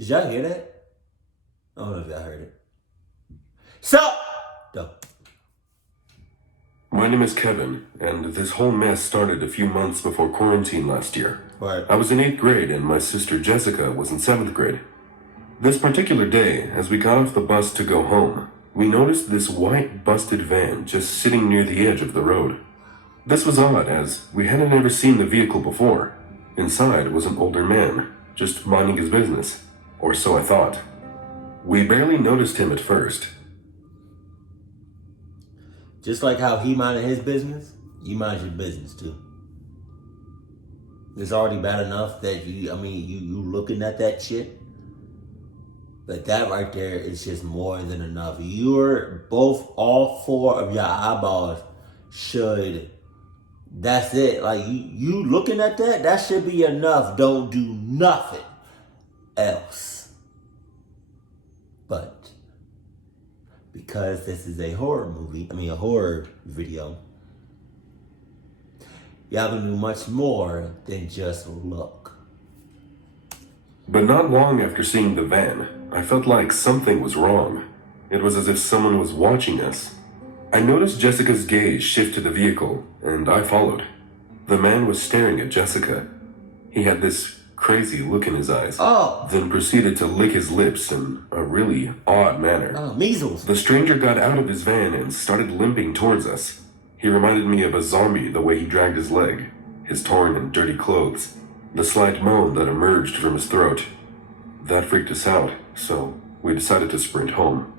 Did y'all hear that? I don't know if y'all heard it. So, go. My name is Kevin, and this whole mess started a few months before quarantine last year. Right. I was in 8th grade and my sister Jessica was in 7th grade. This particular day, as we got off the bus to go home, we noticed this white busted van just sitting near the edge of the road. This was odd, as we hadn't ever seen the vehicle before. Inside was an older man, just minding his business, or so I thought. We barely noticed him at first. Just like how he minded his business, you mind your business too. It's already bad enough that you looking at that shit. But that right there is just more than enough. All four of your eyeballs should, that's it. Like you looking at that should be enough. Don't do nothing else. But because this is a horror video, you have to do much more than just look. But not long after seeing the van, I felt like something was wrong. It was as if someone was watching us. I noticed Jessica's gaze shift to the vehicle, and I followed. The man was staring at Jessica. He had this crazy look in his eyes, then proceeded to lick his lips in a really odd manner. Measles. The stranger got out of his van and started limping towards us. He reminded me of a zombie the way he dragged his leg, his torn and dirty clothes, the slight moan that emerged from his throat. That freaked us out, so we decided to sprint home.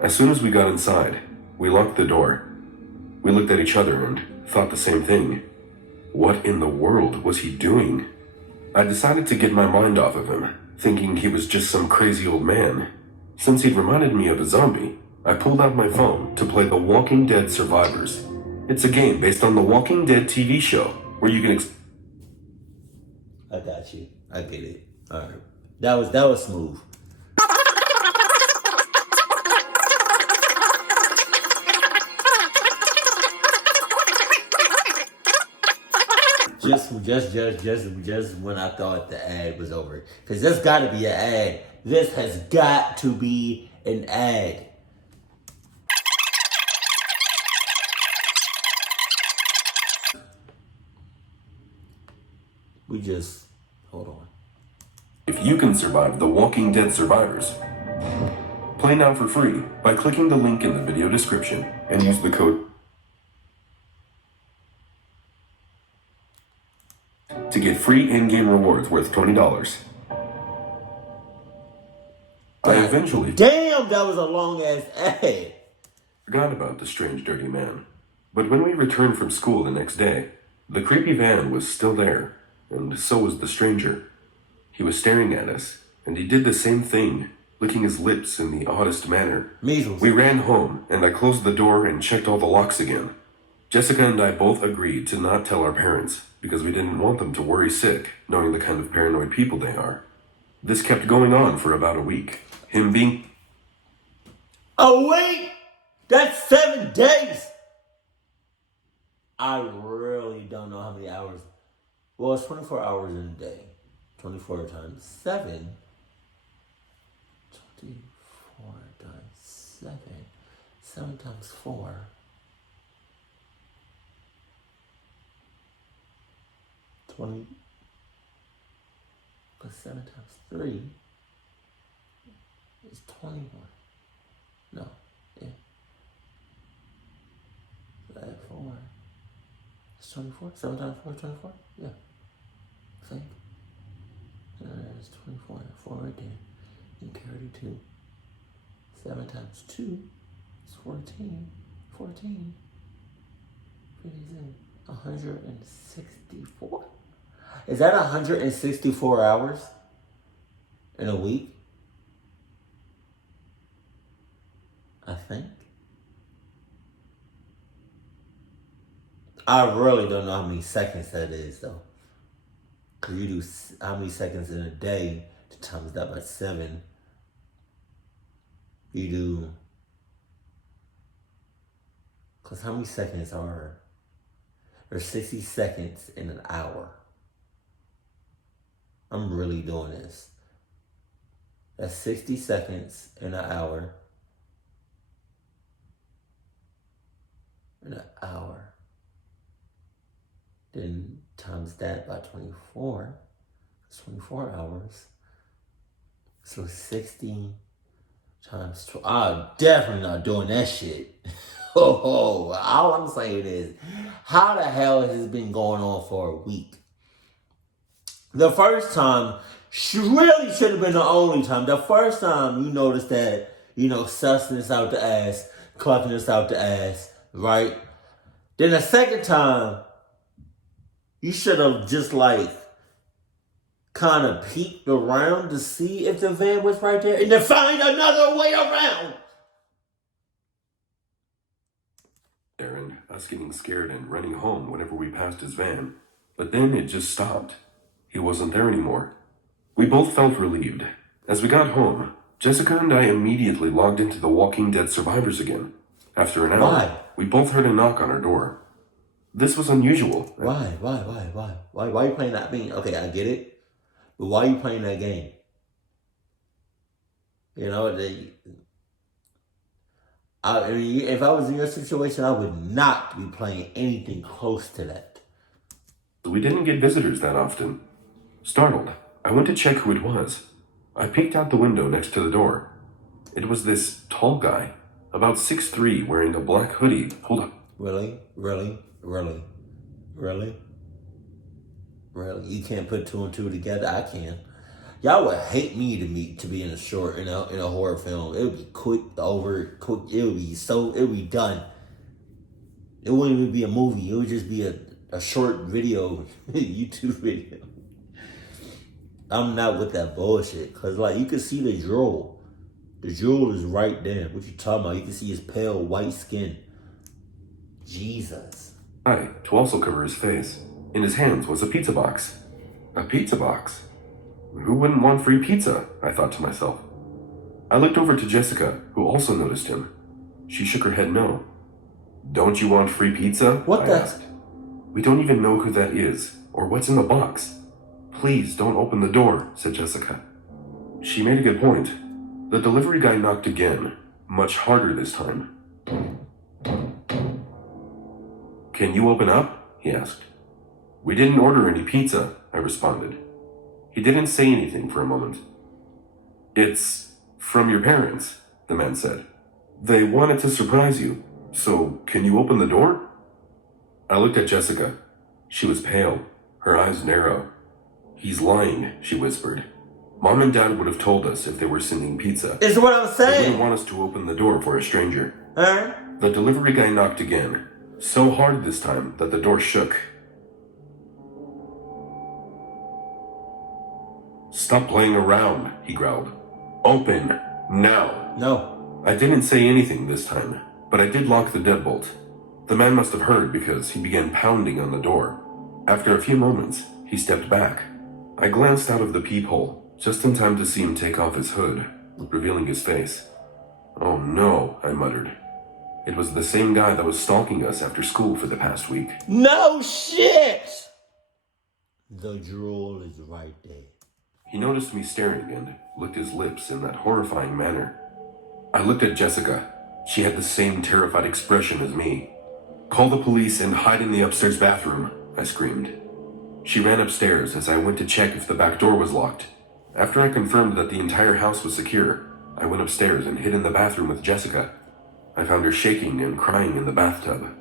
As soon as we got inside, we locked the door. We looked at each other and thought the same thing. What in the world was he doing? I decided to get my mind off of him, thinking he was just some crazy old man. Since he'd reminded me of a zombie, I pulled out my phone to play The Walking Dead Survivors. It's a game based on the Walking Dead TV show, where you can I got you. I get it. All right. That was smooth. Just when I thought the ad was over. Because there's got to be an ad. This has got to be an ad. Hold on. If you can survive The Walking Dead Survivors, play now for free by clicking the link in the video description and use the code to get free in-game rewards worth $20. I eventually Damn, that was a long ass ad. forgot about the strange dirty man. But when we returned from school the next day, the creepy van was still there, and so was the stranger. He was staring at us, and he did the same thing, licking his lips in the oddest manner. Measles. We ran home, and I closed the door and checked all the locks again. Jessica and I both agreed to not tell our parents, because we didn't want them to worry sick, knowing the kind of paranoid people they are. This kept going on for about a week. Him being... A week? That's 7 days. I really don't know how many hours. Well, it's 24 hours in a day. 24 times 7. 24 times 7. 7 times 4. 20 plus 7 times 3 is 21. No, yeah. So add 4. It's 24. 7 times 4 is 24? Yeah. I think. It's 24. 4 right there. And carry 2. 7 times 2 is 14. 14. 164? Is that 164 hours in a week? I think. I really don't know how many seconds that is, though. Because you do how many seconds in a day to times that by 7. You do. Because how many seconds are. There's 60 seconds in an hour. I'm really doing this. That's 60 seconds in an hour. In an hour. Then times that by 24. It's 24 hours. So 60 times 12. I'm definitely not doing that shit. Oh, all I'm saying is, how the hell has this been going on for a week? The first time really should have been the only time. The first time you noticed that, sussing us out the ass, clucking us out the ass, right? Then the second time, you should have just kind of peeked around to see if the van was right there and to find another way around. Aaron, us getting scared and running home whenever we passed his van, but then it just stopped. He wasn't there anymore. We both felt relieved. As we got home, Jessica and I immediately logged into the Walking Dead Survivors again. After an hour, Why? We both heard a knock on our door. This was unusual. Why? Why are you playing that? I mean, okay, I get it, but why are you playing that game? I mean, if I was in your situation, I would not be playing anything close to that. We didn't get visitors that often. Startled, I went to check who it was. I peeked out the window next to the door. It was this tall guy, about 6'3", wearing a black hoodie pulled up. Really? You can't put two and two together? I can. Y'all would hate me to be in a horror film. It would be quick. It would be done. It wouldn't even be a movie. It would just be a short video, YouTube video. I'm not with that bullshit. Cause you can see the drool. The drool is right there. What you talking about? You can see his pale white skin. Jesus. To also cover his face. In his hands was a pizza box. A pizza box? Who wouldn't want free pizza? I thought to myself. I looked over to Jessica, who also noticed him. She shook her head no. Don't you want free pizza? I asked. We don't even know who that is, or what's in the box. Please don't open the door, said Jessica. She made a good point. The delivery guy knocked again, much harder this time. Can you open up? He asked. We didn't order any pizza, I responded. He didn't say anything for a moment. It's from your parents, the man said. They wanted to surprise you, so can you open the door? I looked at Jessica. She was pale, her eyes narrow. He's lying, she whispered. Mom and Dad would have told us if they were sending pizza. Is what I'm saying. They didn't want us to open the door for a stranger. Huh? The delivery guy knocked again, so hard this time that the door shook. Stop playing around, he growled. Open, now. No. I didn't say anything this time, but I did lock the deadbolt. The man must have heard because he began pounding on the door. After a few moments, he stepped back. I glanced out of the peephole, just in time to see him take off his hood, revealing his face. Oh no, I muttered. It was the same guy that was stalking us after school for the past week. No shit! The drool is right there. He noticed me staring and licked his lips in that horrifying manner. I looked at Jessica. She had the same terrified expression as me. Call the police and hide in the upstairs bathroom, I screamed. She ran upstairs as I went to check if the back door was locked. After I confirmed that the entire house was secure, I went upstairs and hid in the bathroom with Jessica. I found her shaking and crying in the bathtub.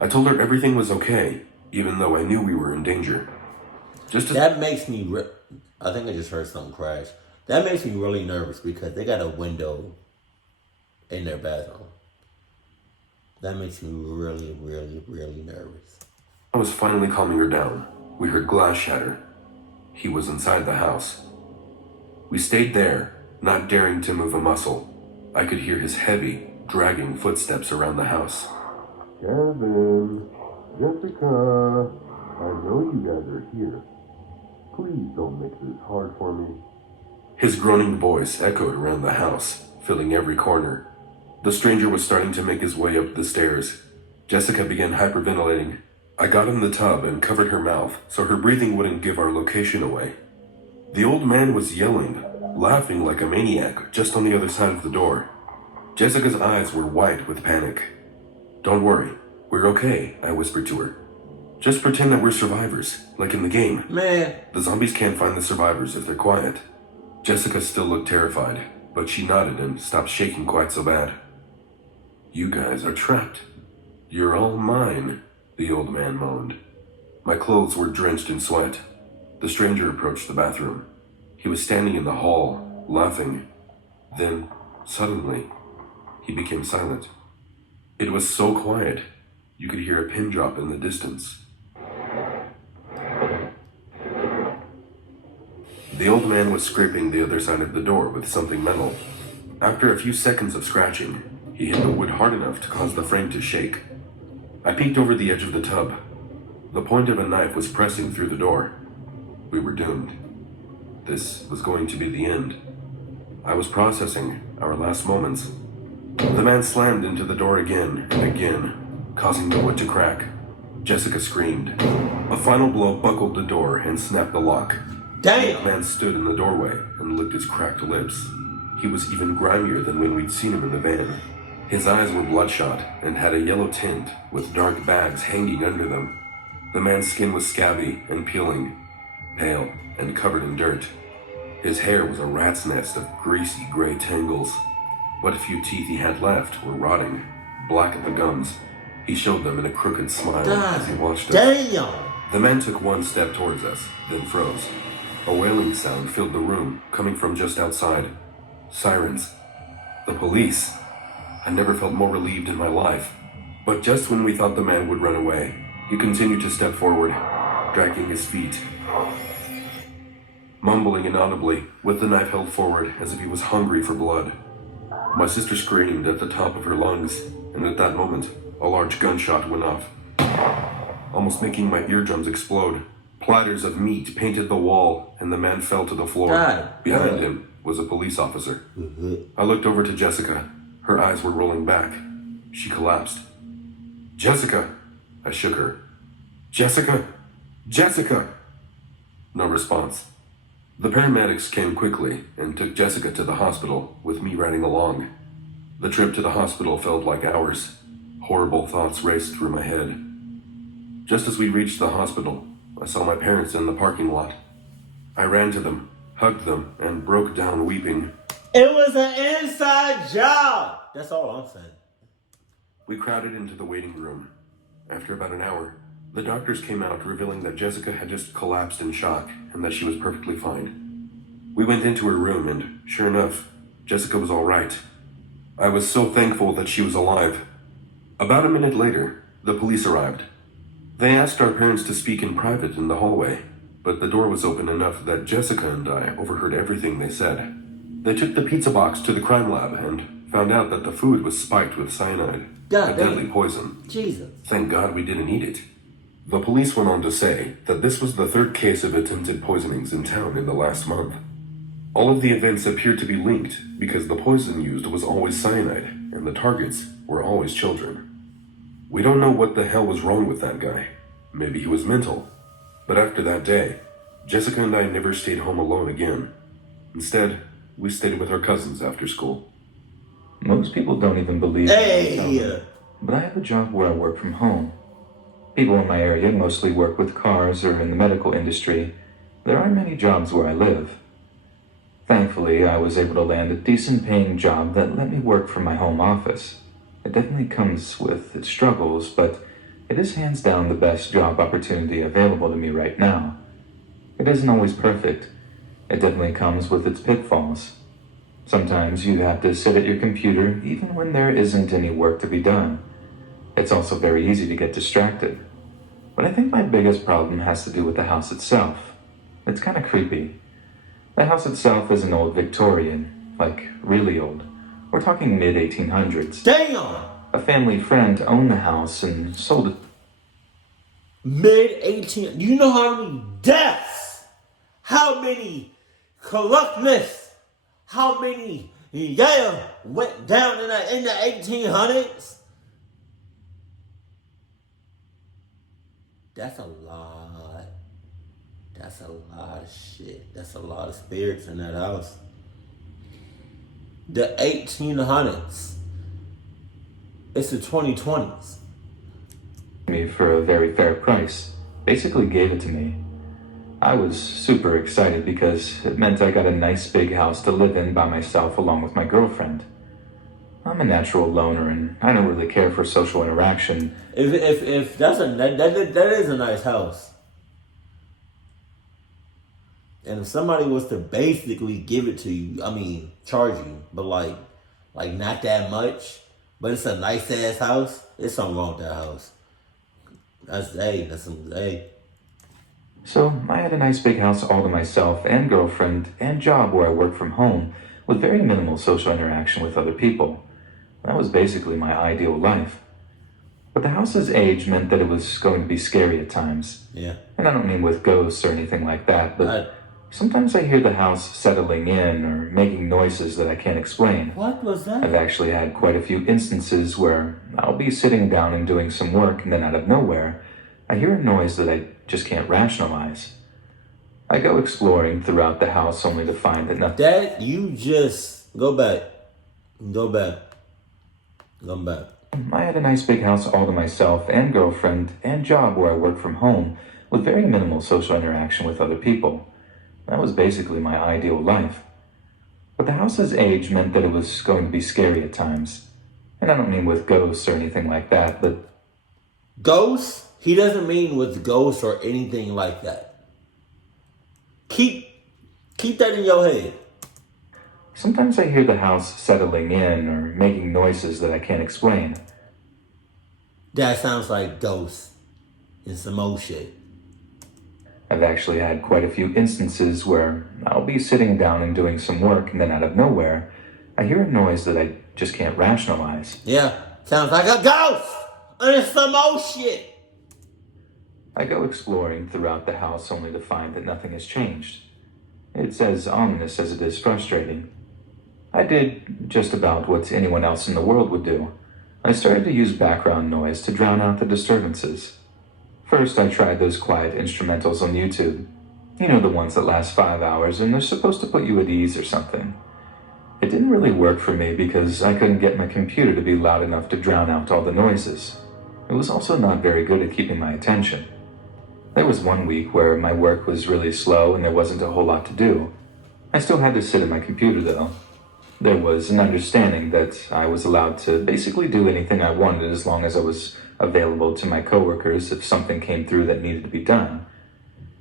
I told her everything was okay, even though I knew we were in danger. That makes me... I think I just heard something crash. That makes me really nervous because they got a window in their bathroom. That makes me really, really, really nervous. I was finally calming her down. We heard glass shatter. He was inside the house. We stayed there, not daring to move a muscle. I could hear his heavy, dragging footsteps around the house. Kevin, Jessica, I know you guys are here. Please don't make this hard for me. His groaning voice echoed around the house, filling every corner. The stranger was starting to make his way up the stairs. Jessica began hyperventilating. I got in the tub and covered her mouth so her breathing wouldn't give our location away. The old man was yelling, laughing like a maniac just on the other side of the door. Jessica's eyes were white with panic. "Don't worry, we're okay," I whispered to her. "Just pretend that we're survivors, like in the game. Man. The zombies can't find the survivors if they're quiet." Jessica still looked terrified, but she nodded and stopped shaking quite so bad. "You guys are trapped. You're all mine," the old man moaned. My clothes were drenched in sweat. The stranger approached the bathroom. He was standing in the hall, laughing. Then, suddenly, he became silent. It was so quiet, you could hear a pin drop in the distance. The old man was scraping the other side of the door with something metal. After a few seconds of scratching, he hit the wood hard enough to cause the frame to shake. I peeked over the edge of the tub. The point of a knife was pressing through the door. We were doomed. This was going to be the end. I was processing our last moments. The man slammed into the door again and again, causing the wood to crack. Jessica screamed. A final blow buckled the door and snapped the lock. Damn! The man stood in the doorway and licked his cracked lips. He was even grimier than when we'd seen him in the van. His eyes were bloodshot and had a yellow tint with dark bags hanging under them. The man's skin was scabby and peeling, pale and covered in dirt. His hair was a rat's nest of greasy gray tangles. What few teeth he had left were rotting, black at the gums. He showed them in a crooked smile as he watched us. Damn! The man took one step towards us, then froze. A wailing sound filled the room, coming from just outside. Sirens. The police. I never felt more relieved in my life. But just when we thought the man would run away, he continued to step forward, dragging his feet, mumbling inaudibly, with the knife held forward as if he was hungry for blood. My sister screamed at the top of her lungs, and at that moment, a large gunshot went off, almost making my eardrums explode. Platters of meat painted the wall, and the man fell to the floor. Behind him was a police officer. I looked over to Jessica. Her eyes were rolling back. She collapsed. "Jessica!" I shook her. "Jessica! Jessica!" No response. The paramedics came quickly and took Jessica to the hospital, with me riding along. The trip to the hospital felt like hours. Horrible thoughts raced through my head. Just as we reached the hospital, I saw my parents in the parking lot. I ran to them, hugged them, and broke down weeping. It was an inside job! That's all I'm saying. We crowded into the waiting room. After about an hour, the doctors came out, revealing that Jessica had just collapsed in shock and that she was perfectly fine. We went into her room and, sure enough, Jessica was all right. I was so thankful that she was alive. About a minute later, the police arrived. They asked our parents to speak in private in the hallway, but the door was open enough that Jessica and I overheard everything they said. They took the pizza box to the crime lab and found out that the food was spiked with cyanide, a deadly poison. Jesus. Thank God we didn't eat it. The police went on to say that this was the third case of attempted poisonings in town in the last month. All of the events appeared to be linked because the poison used was always cyanide and the targets were always children. We don't know what the hell was wrong with that guy. Maybe he was mental. But after that day, Jessica and I never stayed home alone again. Instead, we stayed with our cousins after school. Most people don't even believe Hey! but I have a job where I work from home. People in my area mostly work with cars or in the medical industry. There aren't many jobs where I live. Thankfully, I was able to land a decent paying job that let me work from my home office. It definitely comes with its struggles, but it is hands down the best job opportunity available to me right now. It isn't always perfect. It definitely comes with its pitfalls. Sometimes you have to sit at your computer even when there isn't any work to be done. It's also very easy to get distracted. But I think my biggest problem has to do with the house itself. It's kind of creepy. The house itself is an old Victorian, like really old. We're talking mid-1800s. Damn! A family friend owned the house and sold it. Mid-18. You know how many deaths? How many corruptness? How many went down in the 1800s? That's a lot. That's a lot of shit. That's a lot of spirits in that house. The 1800s. It's the 2020s. Me for a very fair price. Basically gave it to me. I was super excited because it meant I got a nice big house to live in by myself along with my girlfriend. I'm a natural loner and I don't really care for social interaction. If that is a nice house. And if somebody was to basically give it to you, I mean, charge you, but like not that much, but it's a nice ass house, there's something wrong with that house. Hey. So I had a nice big house all to myself and girlfriend and job where I worked from home with very minimal social interaction with other people. That was basically my ideal life. But the house's age meant that it was going to be scary at times. Yeah. And I don't mean with ghosts or anything like that, but sometimes I hear the house settling in or making noises that I can't explain. What was that? I've actually had quite a few instances where I'll be sitting down and doing some work and then out of nowhere, I hear a noise that I just can't rationalize. I go exploring throughout the house only to find that nothing... That, you just... Go back. I had a nice big house all to myself and girlfriend and job where I work from home with very minimal social interaction with other people. That was basically my ideal life. But the house's age meant that it was going to be scary at times. And I don't mean with ghosts or anything like that, but... Ghosts? He doesn't mean with ghosts or anything like that. Keep that in your head. Sometimes I hear the house settling in or making noises that I can't explain. That sounds like ghosts and some old shit. I've actually had quite a few instances where I'll be sitting down and doing some work and then out of nowhere, I hear a noise that I just can't rationalize. Yeah, sounds like a ghost and some old shit. I go exploring throughout the house only to find that nothing has changed. It's as ominous as it is frustrating. I did just about what anyone else in the world would do. I started to use background noise to drown out the disturbances. First, I tried those quiet instrumentals on YouTube. You know, the ones that last 5 hours and they're supposed to put you at ease or something. It didn't really work for me because I couldn't get my computer to be loud enough to drown out all the noises. It was also not very good at keeping my attention. There was one week where my work was really slow and there wasn't a whole lot to do. I still had to sit at my computer though. There was an understanding that I was allowed to basically do anything I wanted as long as I was available to my coworkers if something came through that needed to be done.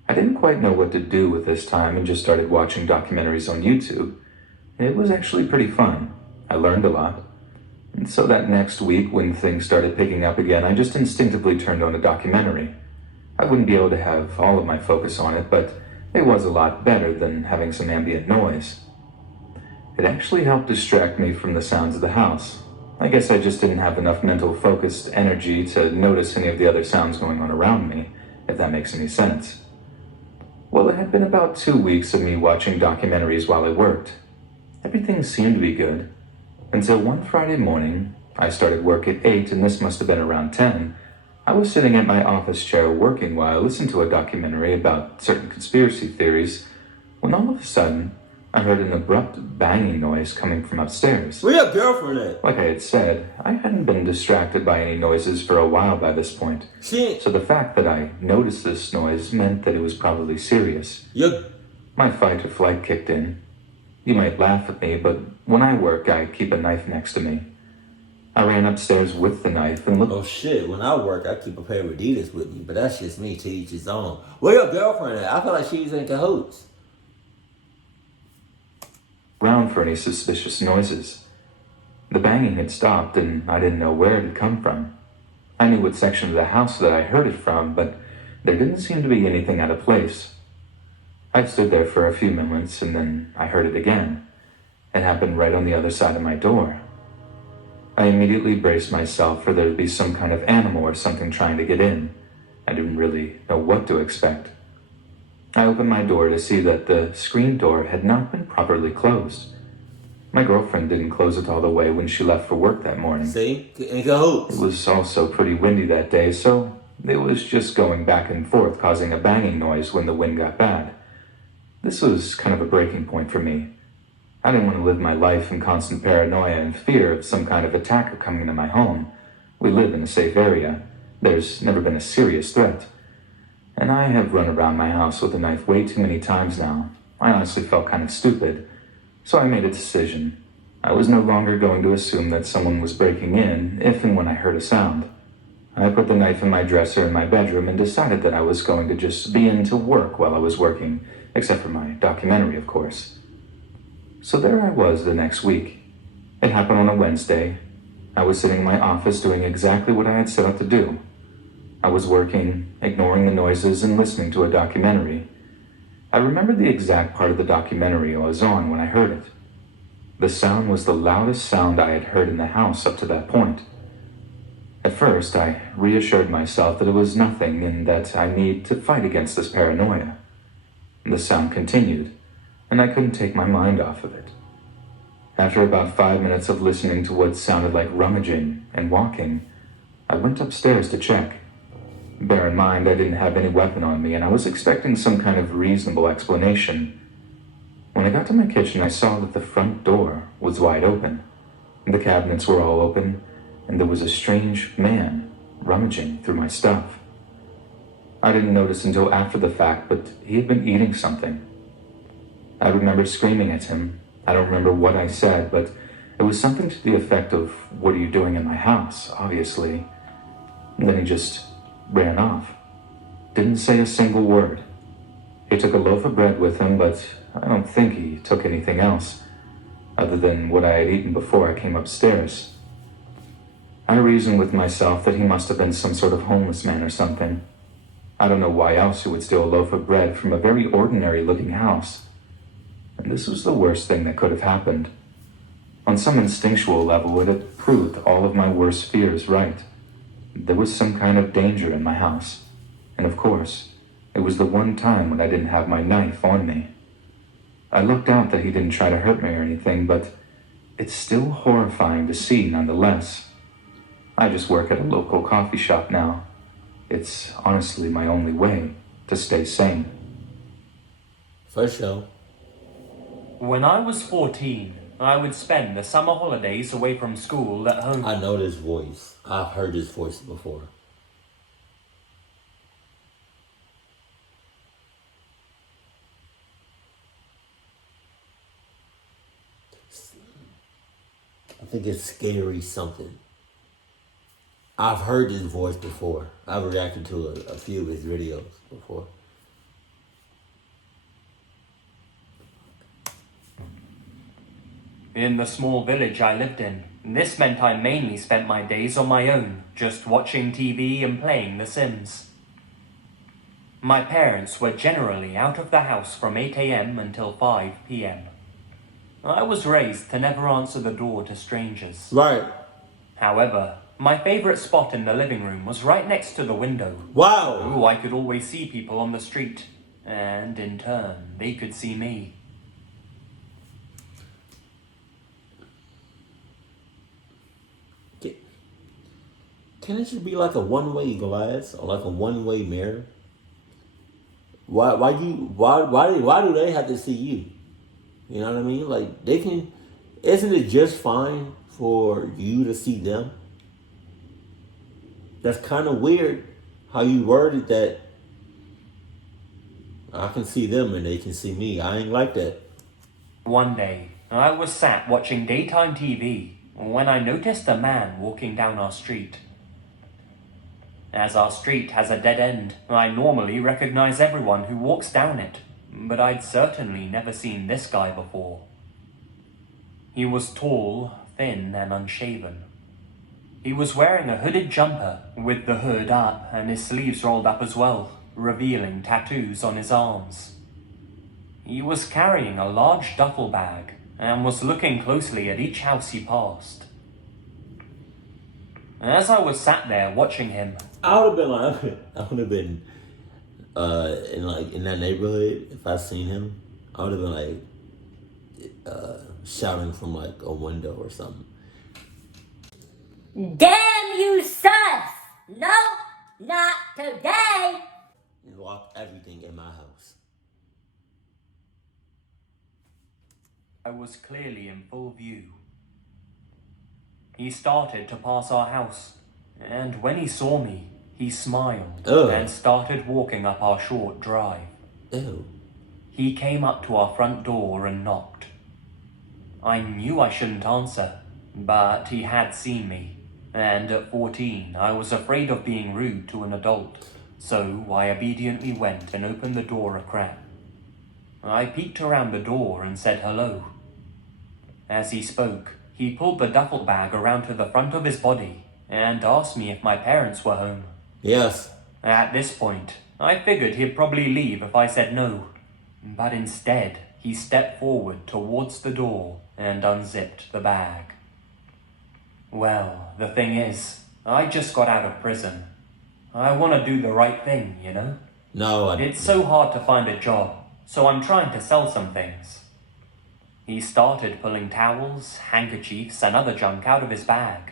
I didn't quite know what to do with this time and just started watching documentaries on YouTube. It was actually pretty fun. I learned a lot. And so that next week when things started picking up again, I just instinctively turned on a documentary. I wouldn't be able to have all of my focus on it, but it was a lot better than having some ambient noise. It actually helped distract me from the sounds of the house. I guess I just didn't have enough mental focused energy to notice any of the other sounds going on around me, if that makes any sense. Well, it had been about 2 weeks of me watching documentaries while I worked. Everything seemed to be good, until one Friday morning, I started work at 8 and this must have been around 10, I was sitting at my office chair working while I listened to a documentary about certain conspiracy theories, when all of a sudden, I heard an abrupt banging noise coming from upstairs. Where your girlfriend at? Like I had said, I hadn't been distracted by any noises for a while by this point. So the fact that I noticed this noise meant that it was probably serious. My fight or flight kicked in. You might laugh at me, but when I work, I keep a knife next to me. I ran upstairs with the knife and looked... Oh shit, when I work, I keep a pair of Adidas with me, but that's just me, to each his own. Where your girlfriend at? I feel like she's in cahoots. Around for any suspicious noises. The banging had stopped and I didn't know where it had come from. I knew what section of the house that I heard it from, but there didn't seem to be anything out of place. I stood there for a few moments and then I heard it again. It happened right on the other side of my door. I immediately braced myself for there to be some kind of animal or something trying to get in. I didn't really know what to expect. I opened my door to see that the screen door had not been properly closed. My girlfriend didn't close it all the way when she left for work that morning. See? In cahoots. It was also pretty windy that day, so it was just going back and forth, causing a banging noise when the wind got bad. This was kind of a breaking point for me. I didn't want to live my life in constant paranoia and fear of some kind of attacker coming into my home. We live in a safe area. There's never been a serious threat. And I have run around my house with a knife way too many times now. I honestly felt kind of stupid. So I made a decision. I was no longer going to assume that someone was breaking in if and when I heard a sound. I put the knife in my dresser in my bedroom and decided that I was going to just be into work while I was working, except for my documentary, of course. So there I was the next week. It happened on a Wednesday. I was sitting in my office doing exactly what I had set out to do. I was working, ignoring the noises, and listening to a documentary. I remembered the exact part of the documentary I was on when I heard it. The sound was the loudest sound I had heard in the house up to that point. At first, I reassured myself that it was nothing and that I need to fight against this paranoia. The sound continued, and I couldn't take my mind off of it. After about 5 minutes of listening to what sounded like rummaging and walking, I went upstairs to check. Bear in mind, I didn't have any weapon on me, and I was expecting some kind of reasonable explanation. When I got to my kitchen, I saw that the front door was wide open. The cabinets were all open, and there was a strange man rummaging through my stuff. I didn't notice until after the fact, but he had been eating something. I remember screaming at him. I don't remember what I said, but it was something to the effect of, "What are you doing in my house?" obviously. And then he just ran off. Didn't say a single word. He took a loaf of bread with him, but I don't think he took anything else, other than what I had eaten before I came upstairs. I reasoned with myself that he must have been some sort of homeless man or something. I don't know why else he would steal a loaf of bread from a very ordinary-looking house. And this was the worst thing that could have happened. On some instinctual level, it had proved all of my worst fears right. There was some kind of danger in my house. And of course, it was the one time when I didn't have my knife on me. I looked out that he didn't try to hurt me or anything, but it's still horrifying to see nonetheless. I just work at a local coffee shop now. It's honestly my only way to stay sane. For sure. When I was 14, I would spend the summer holidays away from school at home. I know this voice. I've heard this voice before. I think it's scary something. I've heard this voice before. I've reacted to a few of his videos before. In the small village I lived in, this meant I mainly spent my days on my own, just watching TV and playing The Sims. My parents were generally out of the house from 8 a.m. until 5 p.m. I was raised to never answer the door to strangers. Right. However, my favorite spot in the living room was right next to the window. Wow. Oh, I could always see people on the street, and in turn, they could see me. Can it just be like a one-way glass or like a one-way mirror? Why do they have to see you? You know what I mean? Like they can. Isn't it just fine for you to see them? That's kind of weird how you worded that. I can see them and they can see me. I ain't like that. One day, I was sat watching daytime TV when I noticed a man walking down our street. As our street has a dead end, I normally recognize everyone who walks down it, but I'd certainly never seen this guy before. He was tall, thin, and unshaven. He was wearing a hooded jumper with the hood up and his sleeves rolled up as well, revealing tattoos on his arms. He was carrying a large duffel bag and was looking closely at each house he passed. As I was sat there watching him, I would have been in that neighborhood if I seen him. I would have been like shouting from like a window or something. Damn you, sus! No, not today! And lock everything in my house. I was clearly in full view. He started to pass our house, and when he saw me, he smiled Ugh. and started walking up our short drive. Ew. He came up to our front door and knocked. I knew I shouldn't answer, but he had seen me, and at 14 I was afraid of being rude to an adult, so I obediently went and opened the door a crack. I peeked around the door and said hello. As he spoke, he pulled the duffel bag around to the front of his body and asked me if my parents were home. Yes. At this point, I figured he'd probably leave if I said no, but instead, he stepped forward towards the door and unzipped the bag. Well, the thing is, I just got out of prison. I want to do the right thing, you know? No, It's so hard to find a job, so I'm trying to sell some things. He started pulling towels, handkerchiefs, and other junk out of his bag.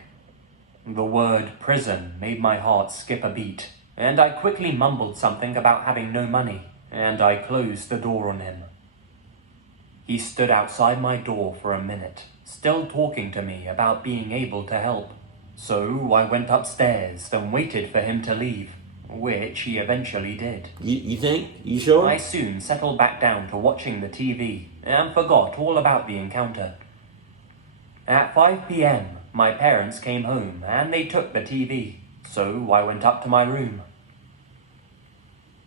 The word prison made my heart skip a beat, and I quickly mumbled something about having no money, and I closed the door on him. He stood outside my door for a minute, still talking to me about being able to help. So I went upstairs and waited for him to leave, which he eventually did. You think? You sure? I soon settled back down to watching the TV and forgot all about the encounter. At 5 p.m, my parents came home and they took the TV, so I went up to my room.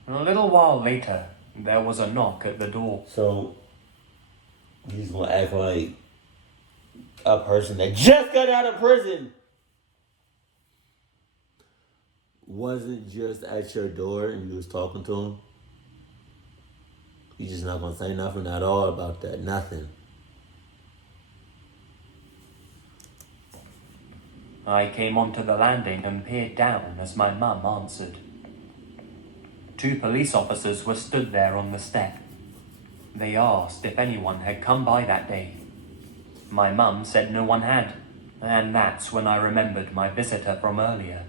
A little while later, there was a knock at the door. So, he's gonna act like a person that just got out of prison wasn't just at your door and you was talking to him. You just not gonna say nothing at all about that. Nothing. I came onto the landing and peered down as my mum answered. 2 police officers were stood there on the step. They asked if anyone had come by that day. My mum said no one had, and that's when I remembered my visitor from earlier.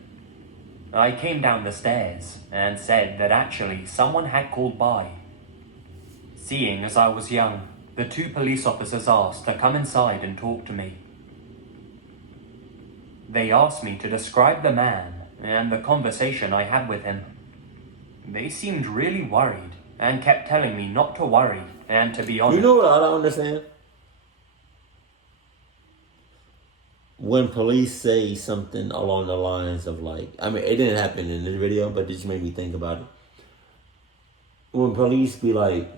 I came down the stairs and said that actually someone had called by. Seeing as I was young, the 2 police officers asked to come inside and talk to me. They asked me to describe the man and the conversation I had with him. They seemed really worried and kept telling me not to worry and to be honest. You know what I don't understand? When police say something along the lines of like, I mean, it didn't happen in this video, but it just made me think about it. When police be like,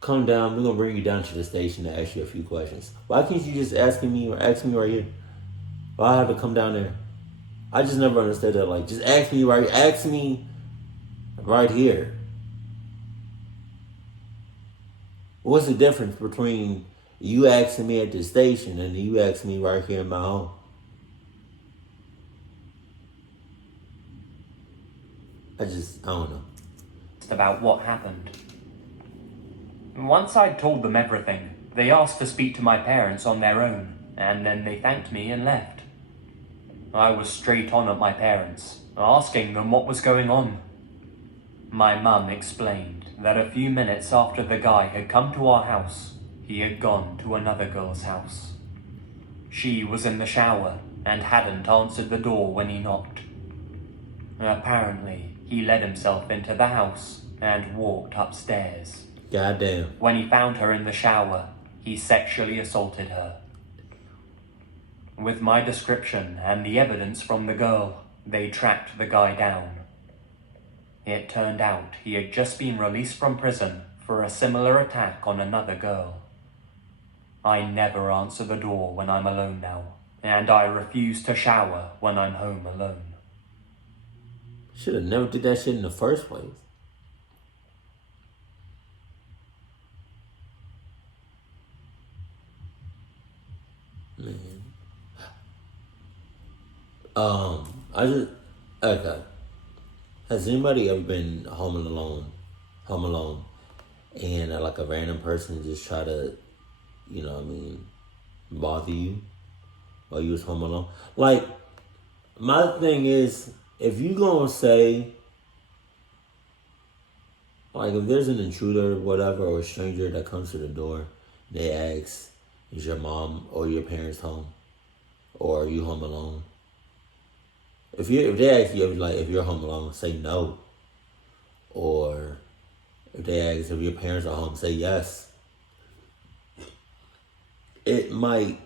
come down, we're gonna bring you down to the station to ask you a few questions. Why can't you just ask me right here? Why I have to come down there? I just never understood that. Like, just ask me right here. What's the difference between you asking me at the station and you asking me right here in my home? I don't know. About what happened. Once I'd told them everything, they asked to speak to my parents on their own, and then they thanked me and left. I was straight on at my parents, asking them what was going on. My mum explained that a few minutes after the guy had come to our house, he had gone to another girl's house. She was in the shower and hadn't answered the door when he knocked. Apparently, he let himself into the house and walked upstairs. Goddamn. When he found her in the shower, he sexually assaulted her. With my description and the evidence from the girl, they tracked the guy down. It turned out he had just been released from prison for a similar attack on another girl. I never answer the door when I'm alone now, and I refuse to shower when I'm home alone. Should have never did that shit in the first place. Man. Okay. Has anybody ever been home alone, and like a random person just try to, bother you while you was home alone? Like, my thing is, if you gonna say, Like if there's an intruder, whatever, or a stranger that comes to the door, they ask, "Is your mom or your parents home, or are you home alone?" If they ask you like if you're home alone, say no. Or if they ask if your parents are home, say yes. That might,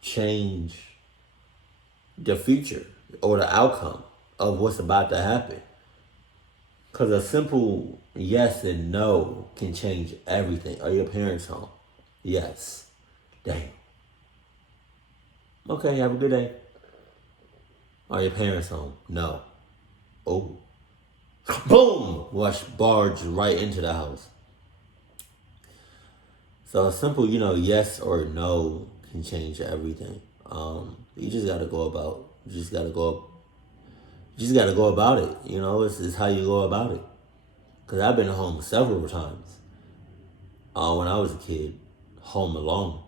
change the future or the outcome of what's about to happen. Because a simple yes and no can change everything. Are your parents home? Yes. Damn. Okay, have a good day. Are your parents home? No. Oh. Boom! Watch barge right into the house. So a simple, yes or no can change everything. You just gotta go about. You just gotta go about it. It's how you go about it. Cause I've been home several times. When I was a kid, home alone,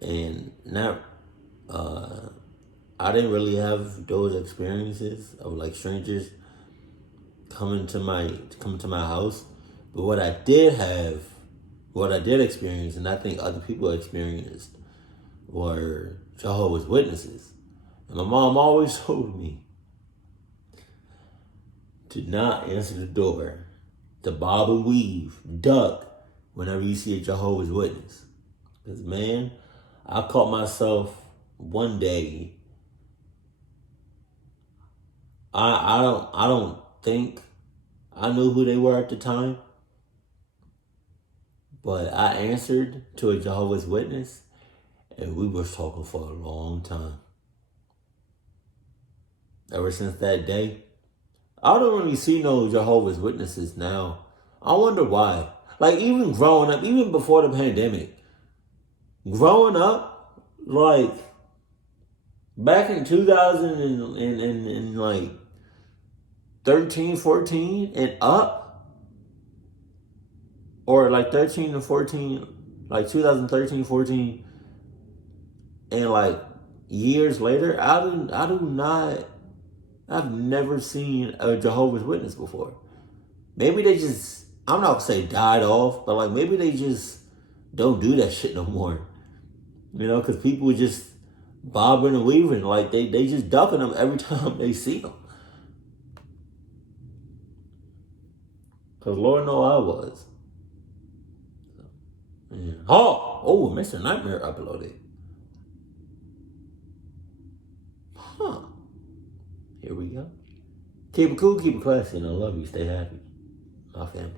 and not. I didn't really have those experiences of like strangers coming to my house. But what I did experience, and I think other people experienced, were Jehovah's Witnesses. And my mom always told me to not answer the door, to bob and weave, duck, whenever you see a Jehovah's Witness. Because man, I caught myself one day. I don't think I knew who they were at the time, but I answered to a Jehovah's Witness, and we were talking for a long time. Ever since that day, I don't really see no Jehovah's Witnesses now. I wonder why. Like even growing up, even before the pandemic, growing up, like back in 2000 and like 13, 14 and up, or like 13 to 14, like 2013, 14, and like years later, I've never seen a Jehovah's Witness before. Maybe they just, I'm not gonna say died off, but like maybe they just don't do that shit no more. Because people just bobbing and weaving, like they just ducking them every time they see them. Because Lord know I was. Yeah. Oh, Mr. Nightmare uploaded. Huh. Here we go. Keep it cool, keep it classy, and I love you. Stay happy. My family.